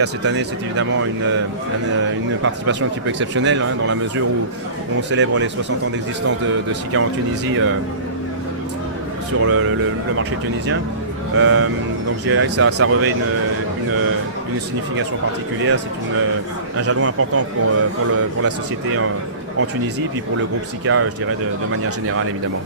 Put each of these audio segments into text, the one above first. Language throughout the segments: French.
SICA cette année, c'est évidemment une participation un petit peu exceptionnelle, hein, dans la mesure où on célèbre les 60 ans d'existence de SICA en Tunisie sur le marché tunisien. Donc je dirais que ça revêt une signification particulière. C'est un jalon important pour la société en Tunisie, puis pour le groupe SICA, je dirais de manière générale évidemment.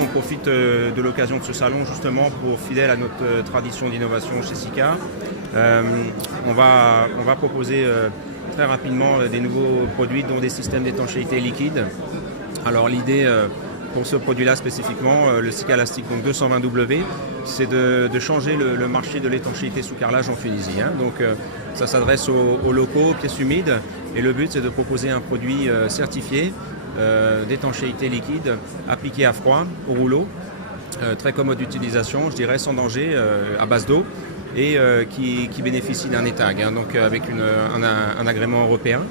On profite de l'occasion de ce salon justement pour, fidèle à notre tradition d'innovation chez SICA, on va proposer très rapidement des nouveaux produits, dont des systèmes d'étanchéité liquide. Alors l'idée pour ce produit-là spécifiquement, le SICA Elastic 220W, c'est de changer le marché de l'étanchéité sous carrelage en Tunisie, hein. Donc ça s'adresse aux locaux, aux pièces humides, et le but c'est de proposer un produit certifié d'étanchéité liquide appliqué à froid au rouleau, très commode d'utilisation, je dirais sans danger, à base d'eau, et qui bénéficie d'un étag, hein, donc avec un agrément européen.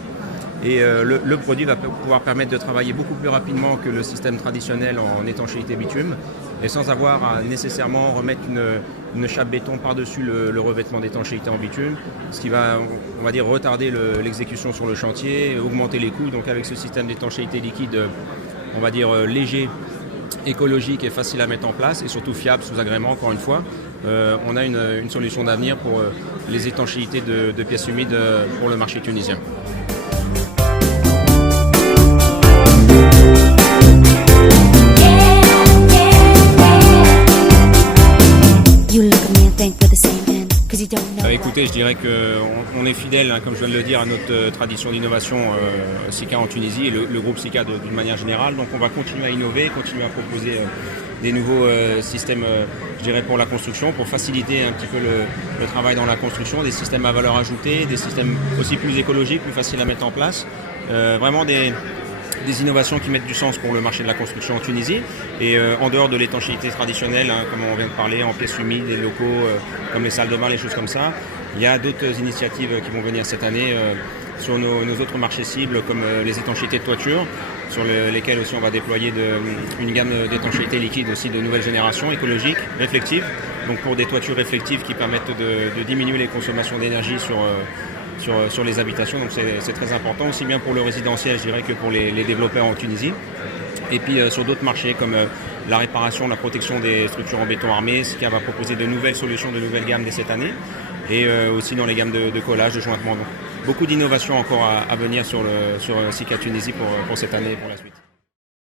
Et le produit va pouvoir permettre de travailler beaucoup plus rapidement que le système traditionnel en étanchéité bitume, et sans avoir à nécessairement remettre une chape béton par-dessus le revêtement d'étanchéité en bitume, ce qui va, on va dire, retarder l'exécution sur le chantier, augmenter les coûts. Donc avec ce système d'étanchéité liquide, on va dire léger, écologique et facile à mettre en place, et surtout fiable sous agrément, encore une fois, on a une solution d'avenir pour les étanchéités de pièces humides pour le marché tunisien. Écoutez, je dirais qu'on est fidèle, hein, comme je viens de le dire, à notre tradition d'innovation SICA en Tunisie, et le groupe SICA d'une manière générale. Donc on va continuer à innover, continuer à proposer des nouveaux systèmes, je dirais, pour la construction, pour faciliter un petit peu le travail dans la construction, des systèmes à valeur ajoutée, des systèmes aussi plus écologiques, plus faciles à mettre en place. Vraiment des innovations qui mettent du sens pour le marché de la construction en Tunisie, et en dehors de l'étanchéité traditionnelle, hein, comme on vient de parler, en pièces humides, les locaux, comme les salles de bain, les choses comme ça. Il y a d'autres initiatives qui vont venir cette année sur nos autres marchés cibles, comme les étanchéités de toiture, sur lesquelles aussi on va déployer une gamme d'étanchéité liquide aussi de nouvelle génération, écologique, réflective, donc pour des toitures réflectives qui permettent de diminuer les consommations d'énergie sur les habitations. Donc c'est très important, aussi bien pour le résidentiel, je dirais, que pour les développeurs en Tunisie. Et puis sur d'autres marchés comme la réparation, la protection des structures en béton armé, SICA va proposer de nouvelles solutions, de nouvelles gammes dès cette année, et aussi dans les gammes de collage, de jointement. Donc beaucoup d'innovations encore à venir sur SICA Tunisie pour cette année et pour la suite.